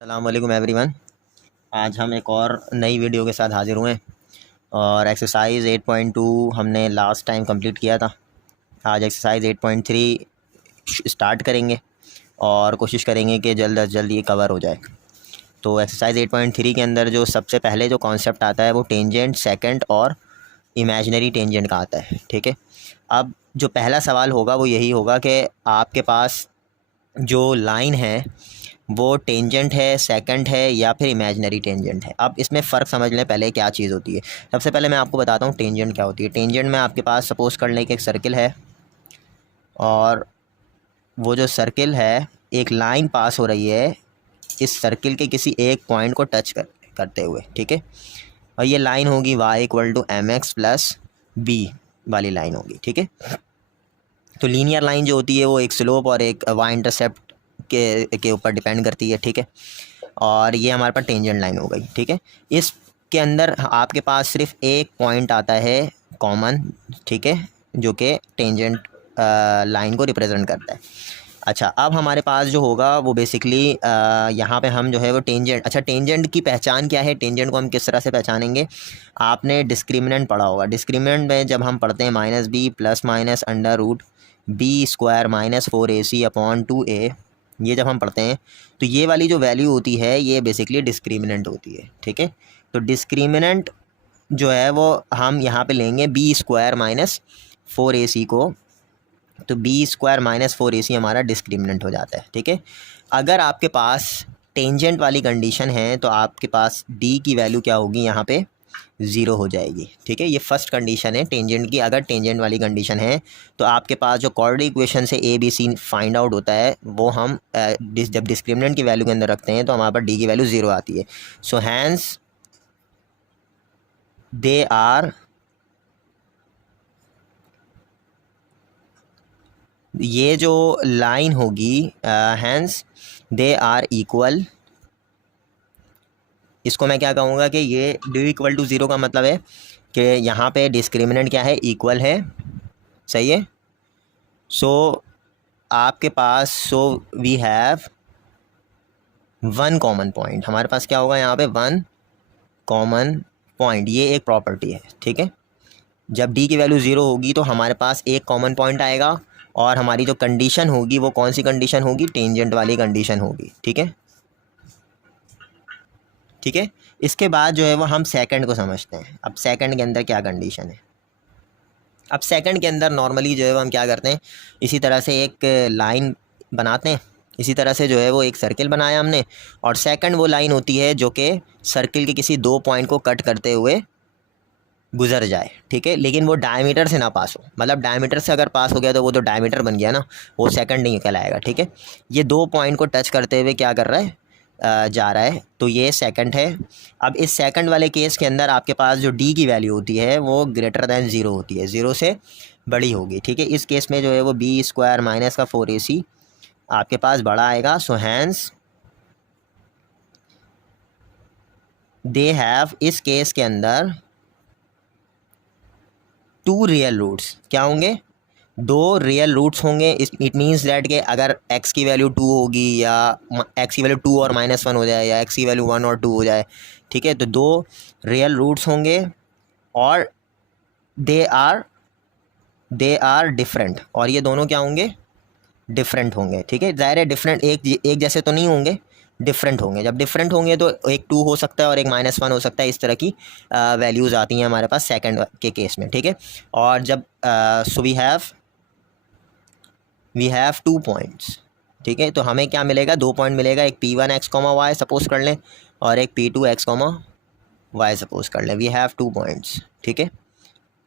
अस्सलामुअलैकुम एवरीवन। आज हम एक और नई वीडियो के साथ हाज़िर हुए हैं और एक्सरसाइज 8.2 हमने लास्ट टाइम कंप्लीट किया था। आज एक्सरसाइज 8.3 स्टार्ट करेंगे और कोशिश करेंगे कि जल्द अज जल्द ये कवर हो जाए। तो एक्सरसाइज 8.3 के अंदर जो सबसे पहले जो कॉन्सेप्ट आता है वो टेंजेंट, सेकंड और इमेजिनरी टेंजेंट का आता है। ठीक है, अब जो पहला सवाल होगा वो यही होगा कि आपके पास जो लाइन है वो टेंजेंट है, सेकंड है या फिर इमेजिनरी टेंजेंट है। अब इसमें फ़र्क समझ लें पहले क्या चीज़ होती है। सबसे पहले मैं आपको बताता हूँ टेंजेंट क्या होती है। टेंजेंट में आपके पास सपोज़ कर लें कि एक सर्किल है और वो जो सर्किल है एक लाइन पास हो रही है इस सर्किल के किसी एक पॉइंट को टच करते हुए। ठीक है, और ये लाइन होगी y=mx + b वाली लाइन होगी। ठीक है, तो लीनियर लाइन जो होती है वो एक स्लोप और एक y इंटरसेप्ट के ऊपर डिपेंड करती है। ठीक है, और ये हमारे पास टेंजेंट लाइन हो गई। ठीक है, इसके अंदर आपके पास सिर्फ एक पॉइंट आता है कॉमन, ठीक है, जो कि टेंजेंट लाइन को रिप्रेजेंट करता है। अच्छा, अब हमारे पास जो होगा वो बेसिकली यहाँ पे हम जो है वो टेंजेंट, अच्छा टेंजेंट की पहचान क्या है, टेंजेंट को हम किस तरह से पहचानेंगे। आपने डिस्क्रिमिनेंट पढ़ा होगा। डिस्क्रिमिनेंट में जब हम पढ़ते हैं -b ± (b² - 4ac/2a), ये जब हम पढ़ते हैं तो ये वाली जो वैल्यू होती है ये बेसिकली डिस्क्रिमिनेंट होती है। ठीक है, तो डिस्क्रिमिनेंट जो है वो हम यहाँ पे लेंगे b² - 4ac को, तो b² - 4ac हमारा डिस्क्रिमिनेंट हो जाता है। ठीक है, अगर आपके पास टेंजेंट वाली कंडीशन है तो आपके पास d की वैल्यू क्या होगी, यहाँ पे 0 हो जाएगी। ठीक है, ये फर्स्ट कंडीशन है टेंजेंट की। अगर टेंजेंट वाली कंडीशन है तो आपके पास जो क्वाड्रेटिक इक्वेशन से ABC फाइंड आउट होता है वो हम जब डिस्क्रिमिनेंट की वैल्यू के अंदर रखते हैं तो हमारे पास d की वैल्यू 0 आती है। सो हैंस दे आर, ये जो लाइन होगी हैंस दे आर इक्वल, इसको मैं क्या कहूँगा कि ये d = 0 का मतलब है कि यहाँ पे डिस्क्रिमिनेंट क्या है, इक्वल है। सही है, सो आपके पास we have one common point, हमारे पास क्या होगा यहाँ पे, वन कॉमन पॉइंट, ये एक प्रॉपर्टी है। ठीक है, जब d की वैल्यू 0 होगी तो हमारे पास एक कॉमन पॉइंट आएगा और हमारी जो कंडीशन होगी वो कौन सी कंडीशन होगी, टेंजेंट वाली कंडीशन होगी। ठीक है, ठीक है, इसके बाद जो है वो हम सेकंड को समझते हैं। अब सेकंड के अंदर क्या कंडीशन है। अब सेकंड के अंदर नॉर्मली जो है वो हम क्या करते हैं, इसी तरह से एक लाइन बनाते हैं, इसी तरह से जो है वो एक सर्किल बनाया हमने और सेकंड वो लाइन होती है जो कि सर्किल के किसी दो पॉइंट को कट करते हुए गुजर जाए। ठीक है, लेकिन वो डायमीटर से ना पास हो, मतलब डायमीटर से अगर पास हो गया तो वो तो डायमीटर बन गया ना, वो सेकंड नहीं कहलाएगा। ठीक है, ये दो पॉइंट को टच करते हुए क्या कर रहा है, जा रहा है, तो ये सेकंड है। अब इस सेकंड वाले केस के अंदर आपके पास जो d की वैल्यू होती है वो > 0 होती है, 0 से बड़ी होगी। ठीक है, इस केस में जो है वो b² - 4ac आपके पास बड़ा आएगा। सो हैंस दे हैव, इस केस के अंदर 2 रियल रूट्स, क्या होंगे, 2 रियल रूट्स होंगे। इट मीन्स दैट कि अगर x की वैल्यू 2 होगी या x की वैल्यू 2 और -1 हो जाए या x की वैल्यू 1 और 2 हो जाए, ठीक है, तो 2 रियल रूट्स होंगे और दे आर डिफरेंट, और ये दोनों क्या होंगे, डिफरेंट होंगे। ठीक है, ज़ाहिर है डिफरेंट एक जैसे तो नहीं होंगे, डिफरेंट होंगे। जब डिफरेंट होंगे तो एक 2 हो सकता है और एक -1 हो सकता है, इस तरह की वैल्यूज़ आती हैं हमारे पास सेकंड के केस में। ठीक है, और जब सो वी हैव 2 पॉइंट्स। ठीक है, तो हमें क्या मिलेगा, 2 पॉइंट मिलेगा, एक P1x, y सपोज़ कर लें और एक P2x, y सपोज़ कर लें। We have 2 points. ठीक है,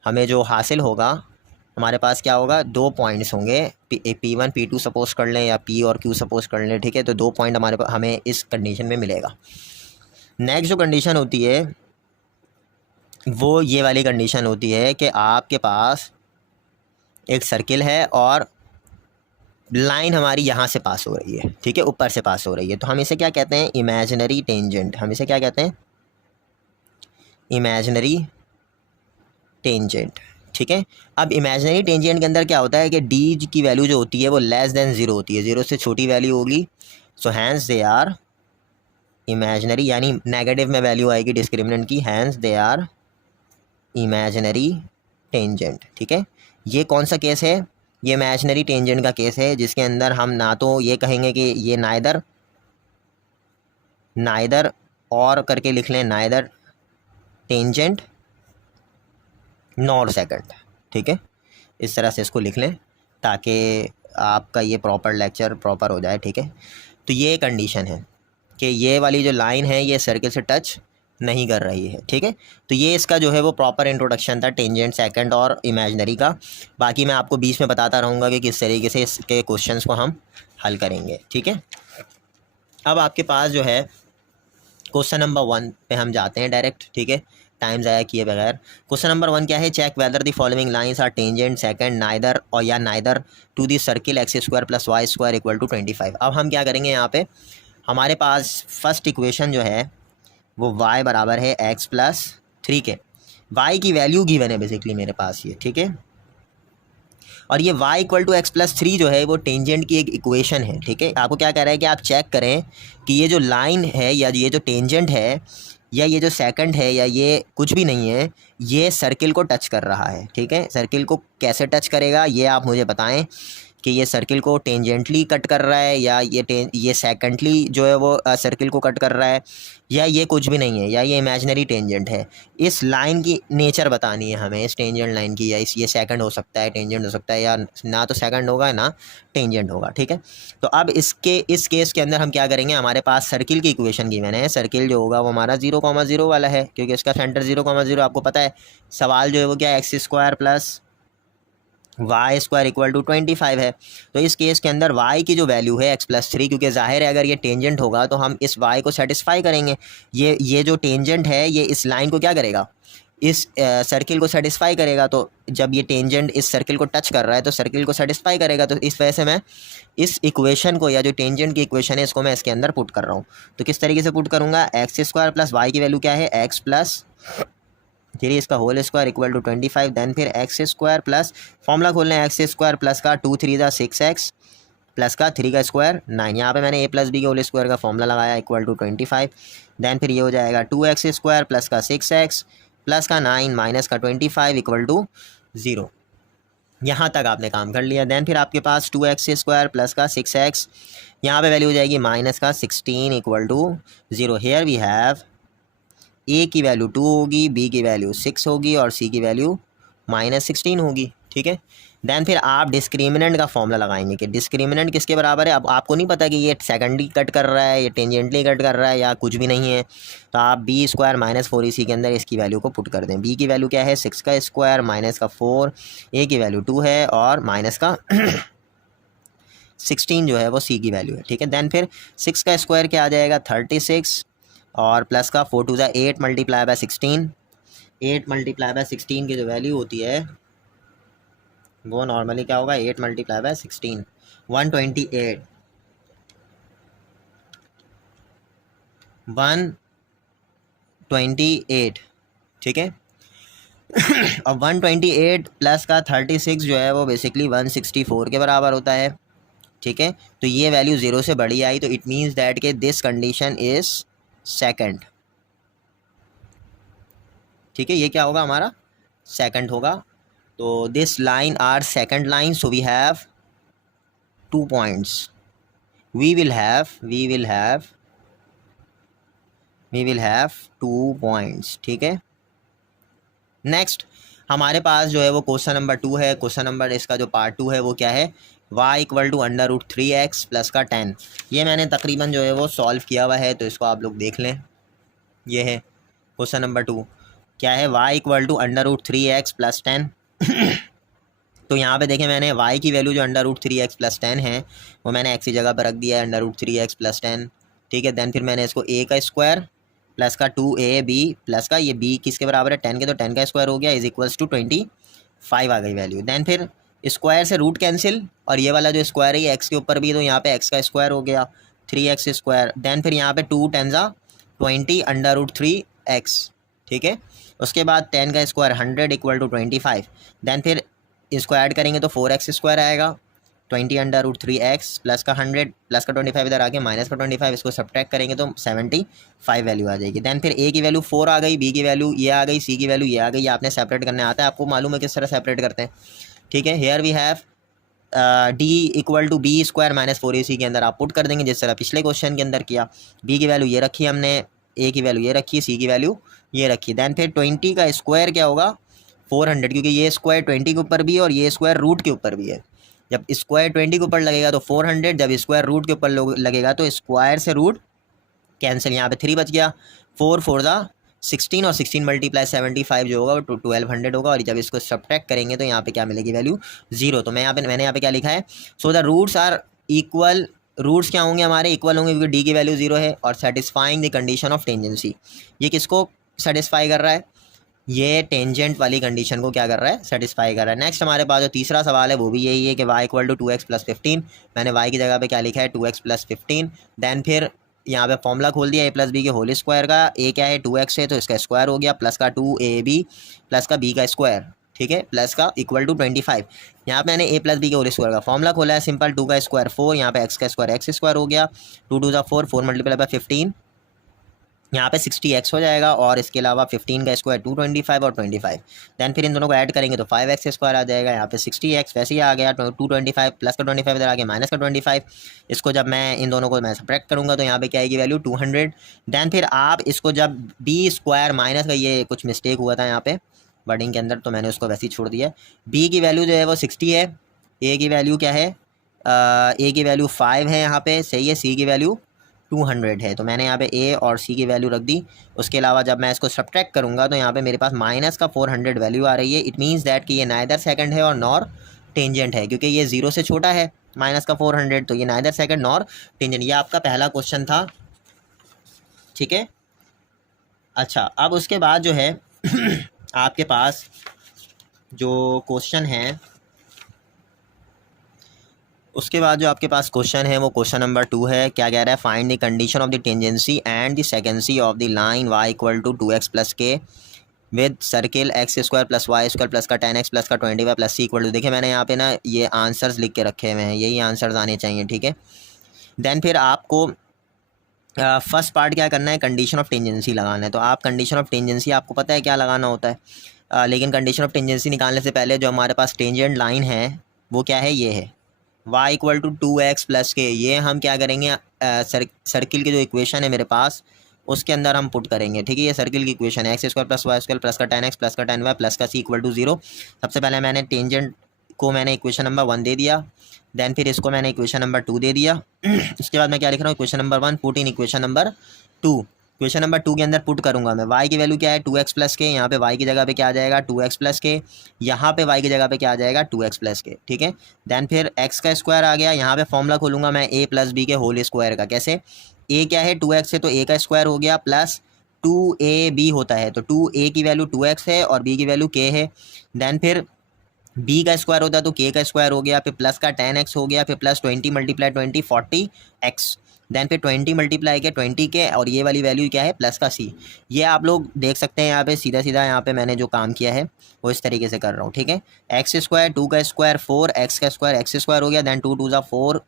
हमें जो हासिल होगा, हमारे पास क्या होगा, 2 पॉइंट्स होंगे, एक P1 P2 सपोज़ कर लें या P और Q सपोज़ कर लें। ठीक है, तो 2 पॉइंट हमारे पास हमें इस कंडीशन में मिलेगा। नेक्स्ट जो कंडीशन होती है वो ये वाली कंडीशन होती है कि आपके पास एक सर्किल है और लाइन हमारी यहाँ से पास हो रही है। ठीक है, ऊपर से पास हो रही है, तो हम इसे क्या कहते हैं, इमेजिनरी टेंजेंट। हम इसे क्या कहते हैं, इमेजिनरी टेंजेंट। ठीक है, अब इमेजिनरी टेंजेंट के अंदर क्या होता है कि d की वैल्यू जो होती है वो <0 होती है, 0 से छोटी वैल्यू होगी। So hence they are imaginary, यानी नेगेटिव में वैल्यू आएगी डिस्क्रिमिनेंट की, hence they are imaginary tangent. ठीक है, ये कौन सा केस है? ये इमेजनरी टेंजेंट का केस है, जिसके अंदर हम ना तो ये कहेंगे कि ये नाइदर और करके लिख लें, नाइदर टेंजेंट नॉर सेकंड। ठीक है, इस तरह से इसको लिख लें ताकि आपका ये प्रॉपर लेक्चर प्रॉपर हो जाए। ठीक है, तो ये कंडीशन है कि ये वाली जो लाइन है ये सर्किल से टच नहीं कर रही है। ठीक है, तो ये इसका जो है वो प्रॉपर इंट्रोडक्शन था टेंजेंट, सेकंड और इमेजनरी का। बाकी मैं आपको बीच में बताता रहूँगा कि किस तरीके से इसके क्वेश्चंस को हम हल करेंगे। ठीक है, अब आपके पास जो है क्वेश्चन नंबर 1 पे हम जाते हैं डायरेक्ट। ठीक है, टाइम ज़ाया किए बगैर। क्वेश्चन नंबर 1 क्या है? Check whether the following lines are tangent secant neither और या neither to the circle x square plus y square equal to 25। अब हम क्या करेंगे, यहाँ पे हमारे पास फर्स्ट इक्वेशन जो है वो y बराबर है x प्लस 3 के। y की वैल्यू गिवन है बेसिकली मेरे पास ये। ठीक है, और ये y equal to x plus 3 जो है वो टेंजेंट की एक इक्वेशन है। ठीक है, आपको क्या कह रहा है कि आप चेक करें कि ये जो लाइन है या ये जो टेंजेंट है या ये जो सेकंड है या ये कुछ भी नहीं है, ये सर्किल को टच कर रहा है। ठीक है, सर्किल को कैसे टच करेगा ये आप मुझे बताएं कि ये सर्किल को टेंजेंटली कट कर रहा है या ये सेकंडली जो है वो सर्किल को कट कर रहा है, या ये कुछ भी नहीं है, या ये इमेजिनरी टेंजेंट है। इस लाइन की नेचर बतानी है हमें, इस टेंजेंट लाइन की, या ये सेकंड हो सकता है, टेंजेंट हो सकता है, या ना तो सेकंड होगा ना टेंजेंट होगा। ठीक है, तो अब इस केस के अंदर हम क्या करेंगे, हमारे पास सर्किल की इक्वेशन गिवन है। सर्किल जो होगा वो हमारा 0,0 वाला है, क्योंकि इसका सेंटर 0,0 आपको पता है। सवाल जो है वो क्या है, x square plus y square equal to 25 है। तो इस केस के अंदर y की जो वैल्यू है x प्लस 3, क्योंकि जाहिर है अगर ये टेंजेंट होगा तो हम इस y को सेटिस्फाई करेंगे। ये जो टेंजेंट है ये इस लाइन को क्या करेगा, इस सर्किल को सेटिस्फाई करेगा। तो जब ये टेंजेंट इस सर्किल को टच कर रहा है तो सर्किल को सेटिस्फाई करेगा। तो इस वजह से मैं इस इक्वेशन को, या जो टेंजेंट की इक्वेशन है, इसको मैं इसके अंदर पुट कर रहा हूँ। तो किस तरीके से पुट करूँगा, एक्स स्क्वायर प्लस वाई की वैल्यू क्या है, एक्स प्लस 3 इसका whole square equal to 25। Then फिर एक्स स्क्वायर प्लस, फॉर्मूला खोल लें, एक्स स्क्वायर प्लस का 2 3 6x प्लस का 3 का स्क्वायर 9। यहाँ पे मैंने a प्लस बी के होल स्क्वायर का फॉर्मूला लगाया इक्वल टू 25। देन फिर ये हो जाएगा 2x स्क्वायर प्लस का 6x प्लस का 9 माइनस का 25 इक्वल टू 0। यहाँ तक आपने काम कर लिया। देन फिर आपके पास 2x स्क्वायर प्लस का 6x, यहाँ पे वैल्यू हो जाएगी माइनस का 16 equal to 0। Here we have a की वैल्यू 2 होगी, b की वैल्यू 6 होगी और c की वैल्यू -16 होगी। ठीक है, देन फिर आप डिस्क्रिमिनेंट का फॉर्मूला लगाएंगे कि डिस्क्रिमिनेंट किसके बराबर है। अब आपको नहीं पता कि ये सेकंडली कट कर रहा है, ये टेंजेंटली कट कर रहा है, या कुछ भी नहीं है, तो आप b स्क्वायर माइनस 4ac के अंदर इसकी वैल्यू को पुट कर दें। b की वैल्यू क्या है, 6 का स्क्वायर माइनस का 4, a की वैल्यू 2 है और माइनस का 16 जो है वो c की वैल्यू है। ठीक है, देन फिर 6 का स्क्वायर क्या आ जाएगा, 36 और प्लस का 4 2 8 मल्टीप्लाई बाय 16। 8 मल्टीप्लाई बाय 16 की जो वैल्यू होती है वो नॉर्मली क्या होगा, 8 मल्टीप्लाई बाय 16 128 128। ठीक है, अब 128 प्लस का 36 जो है वो बेसिकली 164 के बराबर होता है। ठीक है, तो ये वैल्यू 0 से बड़ी आई, तो इट मीन्स दैट के दिस कंडीशन इज सेकंड। ठीक है, ये क्या होगा, हमारा सेकंड होगा। तो this line are secant line, so we have 2 points. We will have 2 points. ठीक है, नेक्स्ट हमारे पास जो है वो क्वेश्चन नंबर 2 है। क्वेश्चन नंबर इसका जो पार्ट 2 है वो क्या है, y equal to √3x plus का 10। ये मैंने तकरीबन जो है वो सॉल्व किया हुआ है, तो इसको आप लोग देख लें। ये है क्वेश्चन नंबर 2, क्या है, y equal to √3x plus 10। तो यहाँ पे देखें, मैंने y की वैल्यू जो √3x प्लस 10 है वो मैंने x की जगह पर रख दिया है, √3x प्लस 10। ठीक है, देन फिर मैंने इसको a का स्क्वायर प्लस का 2ab प्लस का ये b किसके बराबर है, 10 के, तो 10 का स्क्वायर हो गया इज इक्वल्स टू 25 आ गई वैल्यू। देन फिर स्क्वायर से रूट कैंसिल, और ये वाला जो स्क्वायर है ये x के ऊपर भी, तो यहाँ पे x का स्क्वायर हो गया 3x स्क्वायर। देन फिर यहाँ पे 2 10 20 √3x। ठीक है, उसके बाद 10 का स्क्वायर 100 इक्वल टू 25। देन फिर इसको ऐड करेंगे तो 4x स्क्वायर आएगा, 20√3x प्लस का 100 प्लस का 25 इधर आ गया माइनस का 25, इसको सब्ट्रैक्ट करेंगे तो 75 वैल्यू आ जाएगी। दैन फिर a की वैल्यू 4 आ गई, b की वैल्यू ये आ गई, c की वैल्यू ये आ गई। आपने सेपरेट करने आता है, आपको मालूम है किस तरह सेपरेट करते हैं, ठीक है। Here we have d equal to b square minus 4ac के अंदर आप पुट कर देंगे जिस तरह पिछले क्वेश्चन के अंदर किया। b की वैल्यू ये रखी हमने, a की वैल्यू ये रखी, c की वैल्यू ये रखी। दैन फिर 20 का स्क्वायर क्या होगा 400, क्योंकि ये स्क्वायर 20 के ऊपर भी है और ये स्क्वायर रूट के ऊपर भी है। जब स्क्वायर 20 के ऊपर लगेगा तो 400, जब स्क्वायर रूट के ऊपर लगेगा तो स्क्वायर से रूट कैंसिल, यहाँ पे 3 बच गया, 4 4 दा 16 और 16 मल्टीप्लाई 75 जो होगा वो 1200 होगा। और जब इसको सब्ट्रैक्ट करेंगे तो यहाँ पे क्या मिलेगी वैल्यू 0। तो मैंने यहाँ पे क्या लिखा है, so the roots are equal, roots क्या होंगे हमारे इक्वल होंगे क्योंकि डी की वैल्यू 0 है। और satisfying the condition of tangency, ये किसको सेटिस्फाई कर रहा है, ये टेंजेंट वाली कंडीशन को क्या कर रहा है सेटिस्फाई कर रहा है। नेक्स्ट हमारे पास जो तीसरा सवाल है वो भी यही है कि y equal to 2x plus 15, मैंने y की जगह पे क्या लिखा है 2x प्लस 15। दैन फिर यहाँ पे फॉर्मूला खोल दिया a प्लस बी के होल स्क्वायर का, a क्या है 2x है तो इसका स्क्वायर हो गया, प्लस का 2ab प्लस का b का स्क्वायर, ठीक है, प्लस का इक्वल टू 25। यहाँ पे मैंने a प्लस बी के होल स्क्वायर का फॉर्मूला खोला है सिंपल, 2 का स्क्वायर 4, यहाँ पे x का स्क्वायर x स्क्वायर हो गया, 2 2 ज़ा 4, 4 मल्टीप्लाई बाय 15, यहाँ पे 60x हो जाएगा, और इसके अलावा 15 का स्क्वायर 225 और 25। दैन फिर इन दोनों को ऐड करेंगे तो 5x स्क्वायर आ जाएगा, यहाँ पे 60x वैसे ही आ गया, 225 प्लस का 25 इधर आ गया माइनस का 25। इसको जब मैं इन दोनों को मैं सब्ट्रैक्ट करूँगा तो यहाँ पे क्या आएगी वैल्यू 200। दैन फिर आप इसको जब b स्क्वायर माइनस का, ये कुछ मिस्टेक हुआ था यहाँ पे वर्डिंग के अंदर तो मैंने उसको वैसे ही छोड़ दिया, b की वैल्यू जो है वो 60 है, a की वैल्यू क्या है, a की वैल्यू 5 है यहाँ पे, सही है, c की वैल्यू 200 है, तो मैंने यहाँ पे a और c की वैल्यू रख दी। उसके अलावा जब मैं इसको सब्ट्रैक्ट करूँगा तो यहाँ पे मेरे पास माइनस का 400 वैल्यू आ रही है। इट मीन्स दैट कि ये नाइदर सेकंड है और नॉर टेंजेंट है, क्योंकि ये 0 से छोटा है माइनस का 400, तो ये नाइदर सेकंड नॉर टेंजेंट। ये आपका पहला क्वेश्चन था, ठीक है। अच्छा, अब उसके बाद जो है आपके पास जो क्वेश्चन है, उसके बाद जो आपके पास क्वेश्चन है वो क्वेश्चन नंबर 2 है। क्या कह रहा है, find the condition of the tangency and the secancy of the line y equal to 2x plus k with circle x square plus y square plus का 10x प्लस का 25 plus c equal to. देखिए मैंने यहाँ पे ना ये answers लिख के रखे हुए हैं, यही आंसर्स आने चाहिए, ठीक है। देन फिर आपको फर्स्ट पार्ट क्या करना है, कंडीशन ऑफ टेंजेंसी लगाना है। तो आप कंडीशन ऑफ टेंजेंसी आपको पता है क्या लगाना होता है, लेकिन कंडीशन ऑफ टेंजेंसी निकालने से पहले जो हमारे पास टेंजेंट लाइन है वो क्या है, ये है y equal to 2x plus के। ये हम क्या करेंगे, सर्किल की जो इक्वेशन है मेरे पास उसके अंदर हम पुट करेंगे, ठीक है। ये सर्किल की इक्वेशन है, x square plus y square plus का 10x प्लस का 10y प्लस का c इक्वल टू 0। सबसे पहले मैंने टेंजेंट को मैंने इक्वेशन नंबर 1 दे दिया, देन फिर इसको मैंने इक्वेशन नंबर 2 दे दिया। उसके बाद मैं क्या लिख रहा हूँ, equation number 1 put in equation number 2। Question number 2 के अंदर पुट करूंगा मैं, y की वैल्यू क्या है 2x प्लस के, यहाँ पे y की जगह पे क्या आ जाएगा 2x प्लस के, यहाँ पे y की जगह पे क्या आ जाएगा 2x प्लस के, ठीक है। देन फिर x का स्क्वायर आ गया, यहाँ पे फॉर्मूला खोलूंगा मैं a प्लस बी के होल स्क्वायर का। कैसे, a क्या है 2x है तो a का स्क्वायर हो गया प्लस 2ab होता है, तो 2a की वैल्यू 2x है और b की वैल्यू k है। देन फिर b का स्क्वायर होता है तो k का स्क्वायर हो गया, फिर प्लस का 10x हो गया, फिर प्लस 20 मल्टीप्लाई 20 40x, देन फिर 20 मल्टीप्लाई के 20 के, और ये वाली वैल्यू क्या है प्लस का c। ये आप लोग देख सकते हैं यहाँ पे सीधा सीधा यहाँ पे मैंने जो काम किया है वो इस तरीके से कर रहा हूँ, ठीक है। एक्स स्क्वायर 2 का स्क्वायर 4, एक्स का स्क्वायर एक्स स्क्वायर हो गया, देन 2 2 ज़ा 4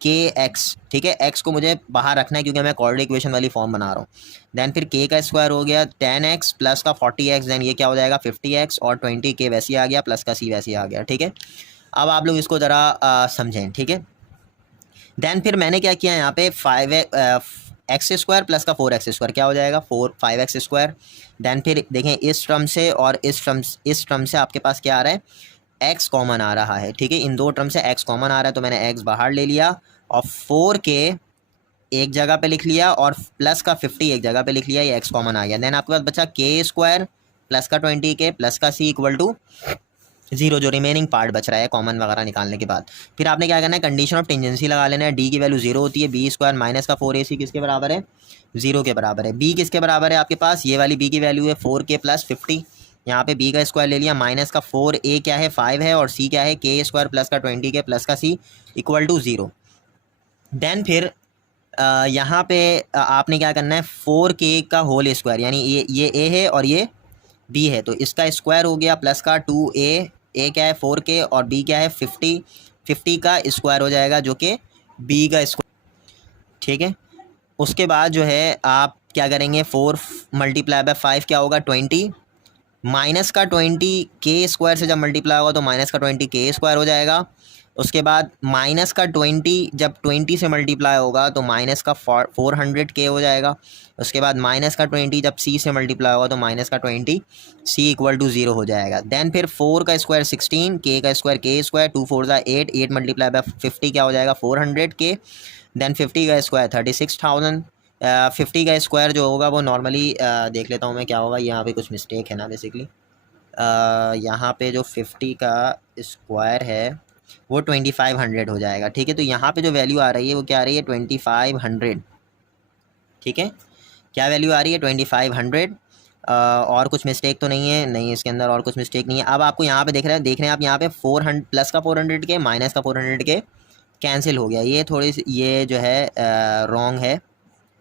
के एक्स, ठीक है। एक्स को मुझे बाहर रखना है क्योंकि मैं कोऑर्डिनेट इक्वेशन वाली फॉर्म बना रहा हूँ। देन फिर के का स्क्वायर हो गया 10x प्लस का 40x, देन ये क्या हो जाएगा 50x, और 20 के वैसे ही आ गया प्लस का c वैसे ही आ गया, ठीक है। अब आप लोग इसको ज़रा समझें, ठीक है। देन फिर मैंने क्या किया यहाँ पे 5x स्क्वायर प्लस का 4x स्क्वायर क्या हो जाएगा 5x स्क्वायर। देन फिर देखें इस टर्म से और इस टर्म से आपके पास क्या आ रहा है x कॉमन आ रहा है, ठीक है। इन दो टर्म से x कॉमन आ रहा है तो मैंने x बाहर ले लिया और 4k एक जगह पे लिख लिया और प्लस का 50 एक जगह पे लिख लिया, ये x कॉमन आ गया। देन आपके पास बचा k स्क्वायर प्लस का 20k प्लस का c इक्वल टू 0, जो रिमेनिंग पार्ट बच रहा है कॉमन वगैरह निकालने के बाद। फिर आपने क्या करना है, कंडीशन ऑफ टेंजेंसी लगा लेना है। d की वैल्यू 0 होती है, b स्क्वायर माइनस का 4ac किसके बराबर है 0 के बराबर है। b किसके बराबर है आपके पास, ये वाली b की वैल्यू है 4k प्लस 50, यहाँ पे b का स्क्वायर ले लिया, माइनस का 4a क्या है 5 है, और c क्या है k स्क्वायर प्लस का 20k प्लस का c इक्वल टू 0। देन फिर यहाँ पे आपने क्या करना है 4k का होल स्क्वायर, यानी ये a है और ये b है, तो इसका स्क्वायर हो गया प्लस का 2a, a क्या है 4k और b क्या है 50, 50 का स्क्वायर हो जाएगा जो कि b का स्क्वायर, ठीक है। उसके बाद जो है आप क्या करेंगे, 4 मल्टीप्लाई बाय 5 क्या होगा 20, माइनस का 20 के स्क्वायर से जब मल्टीप्लाई होगा तो माइनस का 20 के स्क्वायर हो जाएगा। उसके बाद माइनस का 20 जब 20 से मल्टीप्लाई होगा तो माइनस का 400 के हो जाएगा। उसके बाद माइनस का 20 जब सी से मल्टीप्लाई होगा तो माइनस का 20 सी इक्वल टू 0 हो जाएगा। देन फिर 4 का स्क्वायर 16, के स्क्वायर 2 4 8, 8 मल्टीप्लाई बाय 50 क्या हो जाएगा 400 के। देन 50 का स्क्वायर 36,000। 50 का स्क्वायर जो होगा वो नॉर्मली देख लेता हूँ मैं क्या होगा, यहाँ पे कुछ मिस्टेक है ना बेसिकली। यहाँ पे जो 50 का स्क्वायर है वो 2500 हो जाएगा, ठीक है। तो यहाँ पे जो वैल्यू आ रही है वो क्या आ रही है 2500, ठीक है। क्या वैल्यू आ रही है 2500। और कुछ मिस्टेक तो नहीं है, नहीं इसके अंदर और कुछ मिस्टेक नहीं है। अब आपको यहाँ पे देख रहे हैं आप यहाँ पे 400 प्लस का 400 के माइनस का 400 के कैंसिल हो गया। ये थोड़ी सी ये जो है रॉन्ग है,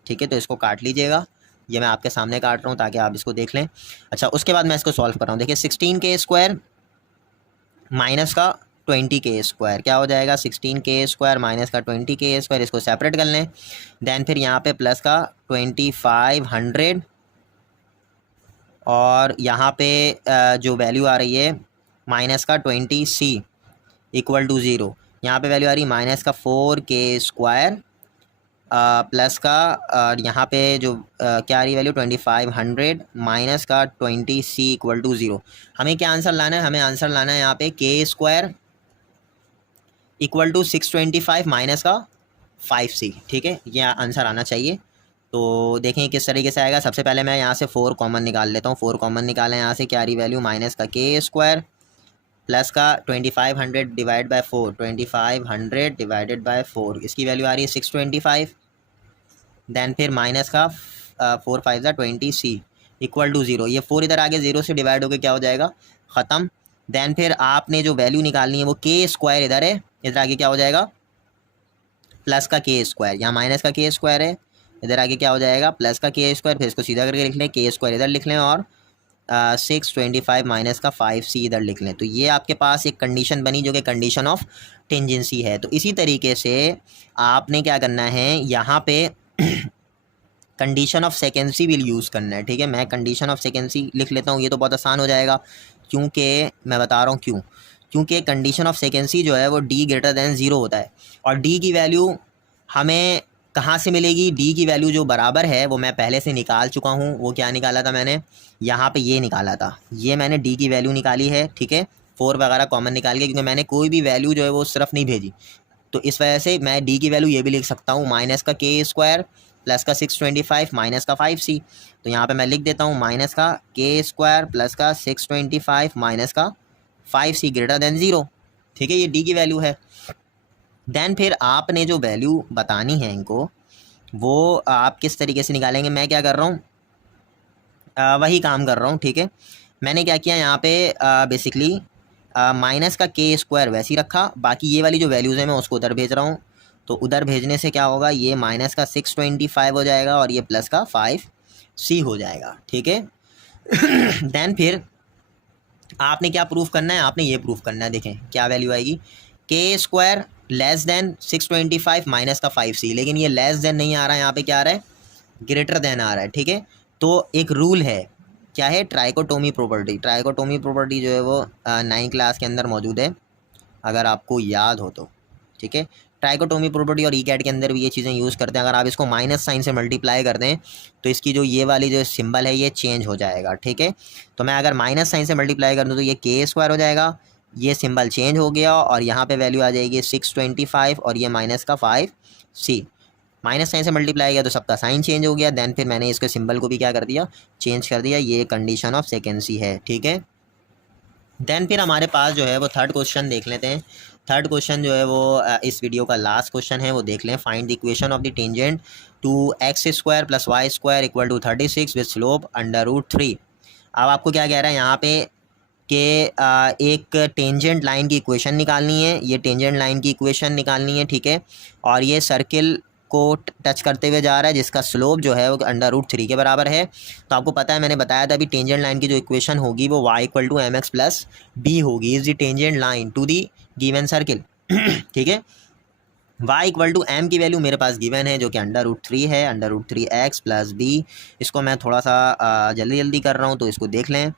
ठीक है। तो इसको काट लीजिएगा, ये मैं आपके सामने काट रहा हूँ ताकि आप इसको देख लें। अच्छा, उसके बाद मैं इसको सॉल्व कर रहा हूँ। देखिए 16 के स्क्वायर माइनस का 20 के स्क्वायर क्या हो जाएगा 16 के स्क्वायर माइनस का 20 के स्क्वायर, इसको सेपरेट कर लें। देन फिर यहाँ पे प्लस का 2500 और यहाँ पे जो वैल्यू आ रही है माइनस का 20 सी इक्वल टू 0। यहाँ पे वैल्यू आ रही है माइनस का 4 के स्क्वायर प्लस का यहाँ पे जो क्या आ रही है वैल्यू 2500 माइनस का 20 सी इक्वल टू 0। हमें क्या आंसर लाना है, हमें आंसर लाना है यहाँ पे के स्क्वायर इक्वल टू 625 माइनस का 5c, ठीक है। ये आंसर आना चाहिए। तो देखें किस तरीके से आएगा। सबसे पहले मैं यहाँ से 4 कॉमन निकाल लेता हूँ। 4 कॉमन निकालें यहाँ से, क्या आ रही वैल्यू माइनस का के स्क्वायर प्लस का 2500 डिवाइड बाय 4, 2500 डिवाइडेड बाय 4, इसकी वैल्यू आ रही है 625। देन फिर माइनस का 4 5 20 सी इक्वल टू 0। ये 4 इधर आगे 0 से डिवाइड होकर क्या हो जाएगा ख़त्म। देन फिर आपने जो वैल्यू निकालनी है वो के स्क्वायर इधर है, इधर आगे क्या हो जाएगा प्लस का के स्क्वायर, यहाँ माइनस का के स्क्वायर है, इधर आगे क्या हो जाएगा प्लस का के स्क्वायर। फिर इसको सीधा करके लिख लें, के स्क्वायर इधर लिख लें और 625 माइनस का 5c इधर लिख लें। तो ये आपके पास एक कंडीशन बनी जो कि कंडीशन ऑफ टेंजेंसी है। तो इसी तरीके से आपने क्या करना है यहाँ पे कंडीशन ऑफ सेकेंसी भी यूज़ करना है, ठीक है। मैं कंडीशन ऑफ सेकेंसी लिख लेता हूँ, ये तो बहुत आसान हो जाएगा क्योंकि मैं बता रहा हूँ क्यों, क्योंकि कंडीशन ऑफ सेकेंसी जो है वो d ग्रेटर दैन 0 होता है और d की वैल्यू हमें कहाँ से मिलेगी, d की वैल्यू जो बराबर है वो मैं पहले से निकाल चुका हूँ। वो क्या निकाला था मैंने, यहाँ पे ये निकाला था, ये मैंने d की वैल्यू निकाली है, ठीक है। 4 वगैरह कॉमन निकाल के, क्योंकि मैंने कोई भी वैल्यू जो है वो सिर्फ नहीं भेजी, तो इस वजह से मैं d की वैल्यू ये भी लिख सकता हूँ माइनस का के स्क्वायर प्लस का 625 माइनस का 5c। तो यहाँ पे मैं लिख देता हूँ माइनस का के स्क्वायर प्लस का 625 माइनस का 5c ग्रेटर देन 0, ठीक है। ये d की वैल्यू है। देन फिर आपने जो वैल्यू बतानी है इनको वो आप किस तरीके से निकालेंगे, मैं क्या कर रहा हूँ वही काम कर रहा हूँ, ठीक है। मैंने क्या किया यहाँ पे बेसिकली माइनस का के स्क्वायर वैसे ही रखा, बाकी ये वाली जो वैल्यूज़ है मैं उसको उधर भेज रहा हूँ। तो उधर भेजने से क्या होगा, ये माइनस का 625 हो जाएगा और ये प्लस का 5c हो जाएगा, ठीक है। देन फिर आपने क्या प्रूफ करना है, आपने ये प्रूफ करना है, देखें क्या वैल्यू आएगी के स्क्वायर लेस देन 625 माइनस का 5c, लेकिन ये लेस देन नहीं आ रहा है, यहाँ पे क्या आ रहा है ग्रेटर देन आ रहा है, ठीक है। तो एक रूल है, क्या है ट्राइकोटोमी प्रॉपर्टी। ट्राइकोटोमी प्रॉपर्टी जो है वो 9th क्लास के अंदर मौजूद है अगर आपको याद हो तो, ठीक है। ट्राइकोटोमी प्रॉपर्टी और ईकैट के अंदर भी ये चीज़ें यूज़ करते हैं। अगर आप इसको माइनस साइन से मल्टीप्लाई कर दें तो इसकी जो ये वाली जो सिंबल है ये चेंज हो जाएगा, ठीक है। तो मैं अगर माइनस साइन से मल्टीप्लाई कर दूँ तो ये के स्क्वायर हो जाएगा, ये सिंबल चेंज हो गया और यहाँ पे वैल्यू आ जाएगी 625 और ये माइनस का 5c। माइनस साइन से मल्टीप्लाई किया तो सबका साइन चेंज हो गया। देन फिर मैंने इसके सिंबल को भी क्या कर दिया चेंज कर दिया, ये कंडीशन ऑफ सेकेंसी है, ठीक है। देन फिर हमारे पास जो है वो थर्ड क्वेश्चन देख लेते हैं। थर्ड क्वेश्चन जो है वो इस वीडियो का लास्ट क्वेश्चन है, वो देख लें। Find the equation of the tangent to x square plus y square equal to 36 with slope √3। अब आपको क्या कह रहा है यहाँ पे कि एक टेंजेंट लाइन की इक्वेशन निकालनी है, ये टेंजेंट लाइन की इक्वेशन निकालनी है, ठीक है। और ये सर्किल को टच करते हुए जा रहा है जिसका स्लोप जो है वो √3 के बराबर है। तो आपको पता है मैंने बताया था अभी टेंजेंट लाइन की जो इक्वेशन होगी वो y = mx + b होगी, is the tangent line to the given circle. ठीक है। y इक्वल टू m की वैल्यू मेरे पास गिवन है जो कि √3 है, √3x प्लस b। इसको मैं थोड़ा सा जल्दी जल्दी कर रहा हूँ तो इसको देख लें।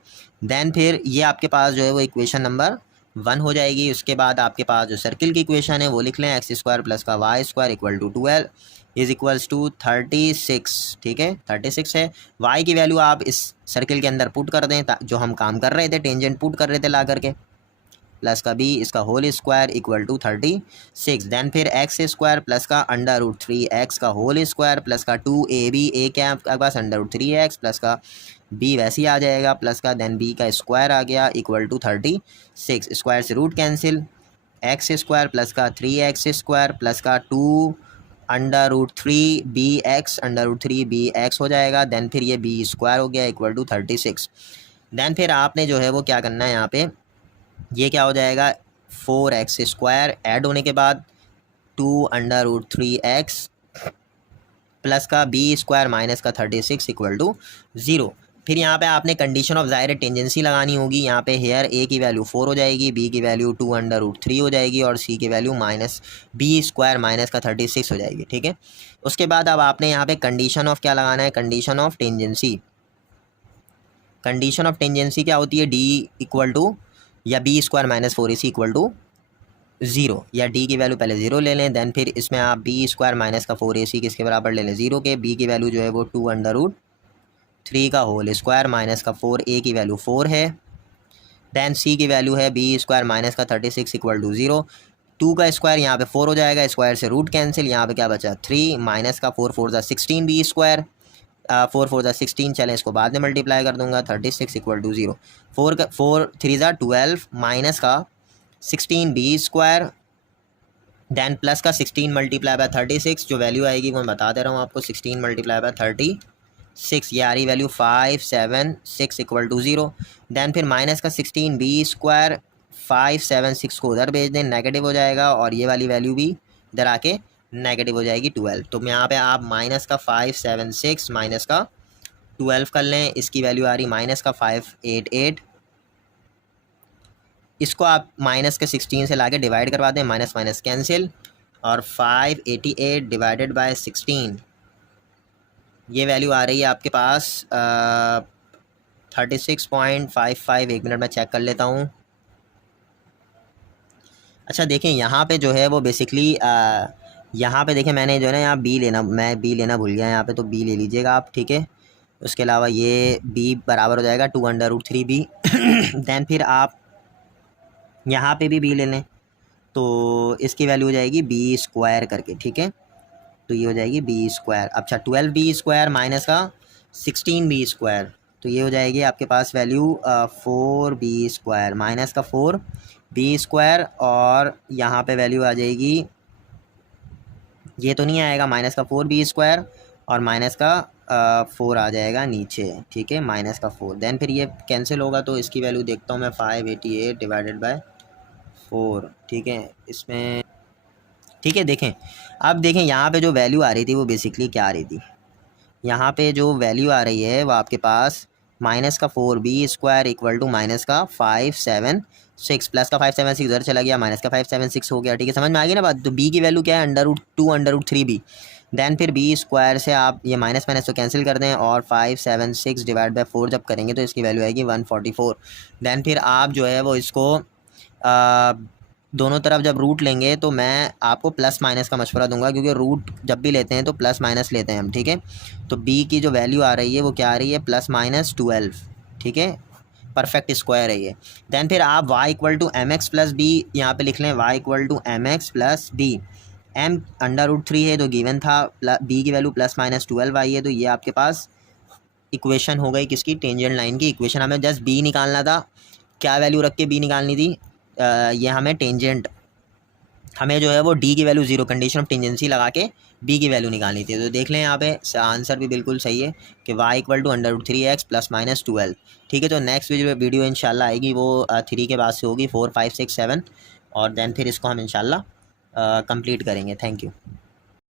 देन फिर ये आपके पास जो है वो इक्वेशन नंबर 1 हो जाएगी। उसके बाद आपके पास जो सर्किल की इक्वेशन है वो लिख लें, x² प्लस का y² equal to 12 is equals to 36। ठीक है, 36 है। y की वैल्यू आप इस सर्किल के अंदर पुट कर दें, जो हम काम कर रहे थे, टेंजेंट पुट कर रहे थे ला करके, प्लस का b इसका whole square equal to 36। Then फिर x² प्लस का √3x का होल स्क्वायर प्लस का 2ab, a क्या है आपके पास √3x प्लस का b वैसे ही आ जाएगा प्लस का, देन b का स्क्वायर आ गया इक्वल टू 36। स्क्वायर से रूट कैंसिल, x² प्लस का 3x² प्लस का 2√3bx √3bx हो जाएगा। देन फिर ये b² हो गया इक्वल टू 36। देन फिर आपने जो है वो क्या करना है, यहाँ पे ये क्या हो जाएगा 4x² ऐड होने के बाद 2√3x प्लस का b² माइनस का 36 इक्वल टू 0। फिर यहाँ पे आपने कंडीशन ऑफ ज़ाहिर टेंजेंसी लगानी होगी। यहाँ पे हेयर a की वैल्यू 4 हो जाएगी, b की वैल्यू 2√3 हो जाएगी और c की वैल्यू माइनस b² माइनस का 36 हो जाएगी। ठीक है, उसके बाद अब आपने यहाँ पे कंडीशन ऑफ क्या लगाना है, condition of tangency. Condition of tangency क्या होती है, d इक्वल टू या b² minus 4ac equal to 0, या d की वैल्यू पहले 0 ले लें। देन फिर इसमें आप b² माइनस का 4ac किसके बराबर ले लें, 0 के। b की वैल्यू जो है वो 2√3 का होल स्क्वायर माइनस का 4a की वैल्यू 4 है। देन c की वैल्यू है b² माइनस का 36 इक्वल टू 0। 2 का स्क्वायर यहाँ पे 4 हो जाएगा, स्क्वायर से रूट कैंसिल, यहाँ पे क्या बचा 3 माइनस का 4 4 16 b², 4 4 16, चलें इसको बाद में मल्टीप्लाई कर दूंगा, 36 इक्वल टू 0। 4 3 12 माइनस का 16 b², देन प्लस का 16 मल्टीप्लाई बाय 36, जो वैल्यू आएगी वो मैं बता दे रहा हूँ आपको, 16 मल्टीप्लाई बाय 36, ये आ रही वैल्यू 576 इक्वल टू 0। देन फिर माइनस का 16 b², 576 को उधर भेज दें, नेगेटिव हो जाएगा और ये वाली वैल्यू भी इधर आके नेगेटिव हो जाएगी 12। तो यहाँ पे आप माइनस का 576 माइनस का 12 कर लें, इसकी वैल्यू आ रही माइनस का 588। इसको आप माइनस के 16 से लाके डिवाइड करवा दें, माइनस माइनस कैंसिल, और 588 डिवाइडेड बाय 16, ये वैल्यू आ रही है आपके पास 36.55। एक मिनट में चेक कर लेता हूँ। अच्छा देखें यहाँ पे जो है वो बेसिकली यहाँ पे देखें मैंने जो है ना यहाँ मैं बी लेना भूल गया यहाँ पे, तो बी ले लीजिएगा आप। ठीक है, उसके अलावा ये b बराबर हो जाएगा 2√3b। देन फिर आप यहाँ पे भी b ले लें तो इसकी वैल्यू हो जाएगी b² करके। ठीक है, तो ये हो जाएगी b²। अच्छा 12b² माइनस का 16b², तो ये हो जाएगी आपके पास वैल्यू 4b² माइनस का 4b², और यहाँ पे वैल्यू आ जाएगी, ये तो नहीं आएगा, माइनस का 4b² और माइनस का 4 आ जाएगा नीचे। ठीक है, माइनस का 4। देन फिर ये कैंसिल होगा तो इसकी वैल्यू देखता हूँ मैं 588 डिवाइडेड बाय 4। ठीक है, इसमें ठीक है देखें, अब देखें यहाँ पे जो वैल्यू आ रही थी वो बेसिकली क्या आ रही थी, यहाँ पे जो वैल्यू आ रही है वो आपके पास माइनस का 4b² इक्वल टू माइनस का 576 प्लस का 576 इधर चला गया, माइनस का 576 हो गया। ठीक है, समझ में आ गई ना बात। तो b की वैल्यू क्या है, √2√3b। देन फिर b² से आप ये माइनस माइनस तो कैंसिल कर दें, और 576 डिवाइड बाय 4 जब करेंगे तो इसकी वैल्यू आएगी 144। देन फिर आप जो है वो इसको दोनों तरफ जब रूट लेंगे तो मैं आपको प्लस माइनस का मशवरा दूंगा, क्योंकि रूट जब भी लेते हैं तो प्लस माइनस लेते हैं हम। ठीक है, तो b की जो वैल्यू आ रही है वो क्या आ रही है, +12। ठीक है, परफेक्ट स्क्वायर है ये। देन फिर आप y equal to mx plus b यहाँ पे लिख लें, y equal to mx plus b। m √3 है तो गिवन था, b की वैल्यू +12 आई है, तो ये आपके पास इक्वेशन हो गई किसकी, टेंजेंट लाइन की इक्वेशन। हमें जस्ट b निकालना था, क्या वैल्यू रख के b निकालनी थी, ये हमें टेंजेंट, हमें जो है वो d की वैल्यू 0, कंडीशन ऑफ टेंजेंसी लगा के b की वैल्यू निकालनी थी। तो देख लें यहाँ पे आंसर भी बिल्कुल सही है कि y equal to √3x plus minus 12। ठीक है, तो नेक्स्ट वीडियो इंशाल्लाह आएगी वो 3 के बाद से होगी, 4 5 6 7, और देन फिर इसको हम इंशाल्लाह कंप्लीट करेंगे। Thank you.